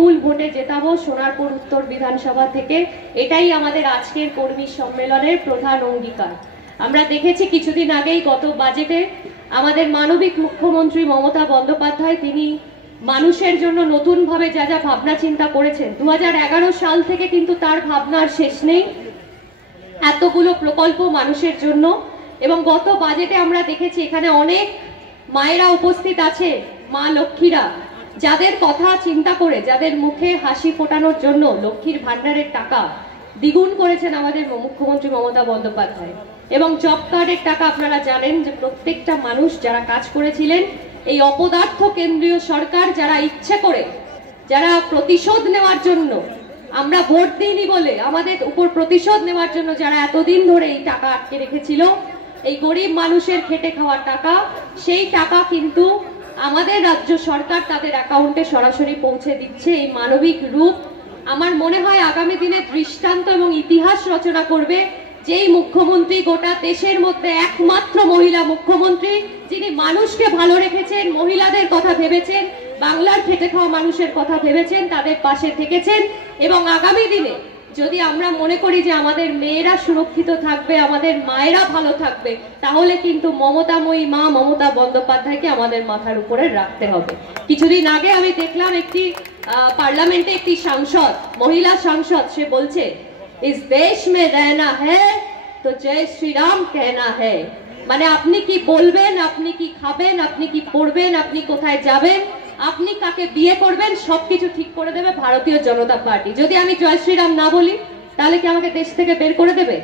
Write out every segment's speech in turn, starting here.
ফুল ভোটে জেতাবো সোনারপুর উত্তর বিধানসভা থেকে। এটাই আমাদের আজকের কর্মী সম্মেলনের প্রধান অঙ্গীকার। আমরা দেখেছি কিছুদিন আগেই গত বাজেটে আমাদের মানবিক মুখ্যমন্ত্রী মমতা বন্দ্যোপাধ্যায় তিনি মানুষের জন্য নতুন ভাবে যা যা ভাবনা চিন্তা করেছেন। 2011 সাল থেকে কিন্তু তার ভাবনার শেষ নেই, এতগুলো প্রকল্প মানুষের জন্য। এবং গত বাজেটে আমরা দেখেছি এখানে অনেক মায়েরা উপস্থিত আছে, মা লক্ষ্মীরা, যাদের কথা চিন্তা করে, যাদের মুখে হাসি ফোটানোর জন্য লক্ষ্মীর ভান্ডারের টাকা দ্বিগুণ করেছেন আমাদের মুখ্যমন্ত্রী মমতা বন্দ্যোপাধ্যায়। এবং জব কার্ডের টাকা আপনারা জানেন যে প্রত্যেকটা মানুষ যারা কাজ করেছিলেন, এই অপদার্থ কেন্দ্রীয় সরকার যারা ইচ্ছে করে, যারা প্রতিশোধ নেওয়ার জন্য, আমরা ভোট দিইনি বলে আমাদের উপর প্রতিশোধ নেওয়ার জন্য যারা এতদিন ধরে এই টাকা আটকে রেখেছিল, এই গরিব মানুষের খেটে খাওয়ার টাকা, সেই টাকা কিন্তু আমাদের রাজ্য সরকার তাদের অ্যাকাউন্টে সরাসরি পৌঁছে দিচ্ছে। এই মানবিক রূপ আমার মনে হয় আগামী দিনে দৃষ্টান্ত এবং ইতিহাস রচনা করবে। যেই মুখ্যমন্ত্রী গোটা দেশের মধ্যে একমাত্র মহিলা মুখ্যমন্ত্রী, যিনি মানুষকে ভালো রেখেছেন, মহিলাদের কথা ভেবেছেন, বাংলার খেটে খাওয়া মানুষের কথা ভেবেছেন, তাদের পাশে থেকেছেন। এবং আগামী দিনে যদি আমরা মনে করি যে আমাদের মেয়েরা সুরক্ষিত থাকবে, আমাদের মায়েরা ভালো থাকবে, তাহলে কিন্তু মমতাময়ী মা মমতা বন্দ্যোপাধ্যায়কে আমাদের মাথার উপরে রাখতে হবে। কিছুদিন আগে আমি দেখলাম একটি পার্লামেন্টে একটি সাংসদ, মহিলা সাংসদ, সে বলছে ইস দেশ মে রহনা হ্যায় তো জয় শ্রীরাম कहना है। মানে আপনি কি বলবেন, আপনি কি খাবেন, আপনি কি পড়বেন, আপনি কোথায় যাবেন, আপনি কাকে বিয়ে করবেন, সবকিছু ঠিক করে দেবে ভারতীয় জনতা পার্টি। যদি আমি জয় শ্রীরাম না বলি তাহলে কি আমাকে দেশ থেকে বের করে দেবে?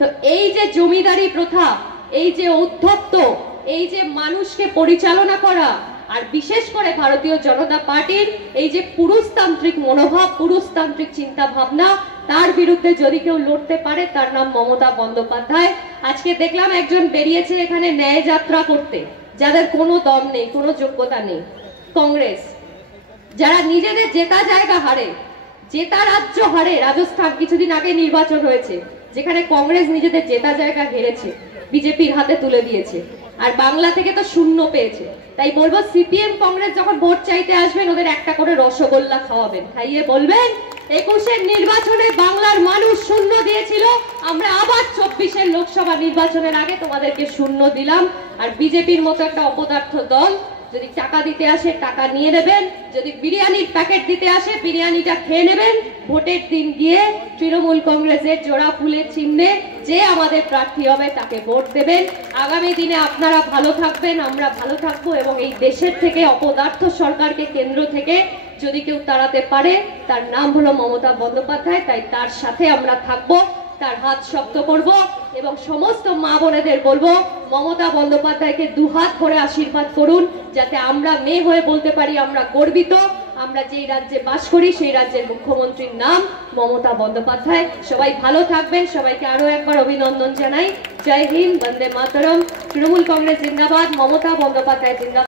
তো এই যে জমিদারি প্রথা, এই যে ঔদ্ধত্য, এই যে মানুষকে পরিচালনা করা, আর বিশেষ করে ভারতীয় জনতা পার্টির এই যে পুরুষতান্ত্রিক মনোভাব, পুরুষতান্ত্রিক চিন্তা ভাবনা, তার বিরুদ্ধে যদি কেউ লড়তে পারে তার নাম মমতা বন্দ্যোপাধ্যায়। আজকে দেখলাম একজন বেরিয়েছে এখানে ন্যায় যাত্রা করতে, যাদের কোনো দম নেই, কোনো যোগ্যতা নেই। কংগ্রেস যারা নিজেদের জেতা জায়গা হারে, জেতা রাজ্য হারে, রাজস্থান কিছুদিন আগে নির্বাচন হয়েছে যেখানে কংগ্রেস নিজেদের জেতা জায়গা হেরেছে, বিজেপির হাতে তুলে দিয়েছে, আর বাংলা থেকে তো শূন্য পেয়েছে। তাই বলবো সিপিএম কংগ্রেস যখন ভোট চাইতে আসবেন ওদের একটা করে রসগোল্লা খাওয়াবেন, খাইয়ে বলবেন 21-এর নির্বাচনে বাংলার মানুষ শূন্য দিয়েছিল, আমরা আবার 24-এর লোকসভা নির্বাচনের আগে তোমাদেরকে শূন্য দিলাম। আর বিজেপির মতো একটা অপদার্থ দল যদি টাকা দিতে আসে টাকা নিয়ে নেবেন, যদি বিরিয়ানির প্যাকেট দিতে আসে বিরিয়ানিটা খেয়ে নেবেন। ভোটের দিন গিয়ে তৃণমূল কংগ্রেসের জোড়া ফুলের চিহ্নে যে আমাদের প্রার্থী হবে তাকে ভোট দেবেন। আগামী দিনে আপনারা ভালো থাকবেন, আমরা ভালো থাকবো, এবং এই দেশের থেকে অপদার্থ সরকারকে কেন্দ্র থেকে যদি কেউ তাড়াতে পারে তার নাম হলো মমতা বন্দ্যোপাধ্যায়। তাই তার সাথে আমরা থাকবো, তার হাত শক্ত করব, এবং সমস্ত মা বোনেদের বলবো মমতা বন্দ্যোপাধ্যায়কে দুহাত ভরে আশীর্বাদ করুন, যাতে আমরা মেয়ে হয়ে বলতে পারি আমরা গর্বিত, আমরা যেই রাজ্যে বাস করি সেই রাজ্যের মুখ্যমন্ত্রীর নাম মমতা বন্দ্যোপাধ্যায়। সবাই ভালো থাকবেন, সবাইকে আরো একবার অভিনন্দন জানাই। জয় হিন্দ, বন্দে মাতরম। তৃণমূল কংগ্রেস জিন্দাবাদ, মমতা বন্দ্যোপাধ্যায় জিন্দাবাদ।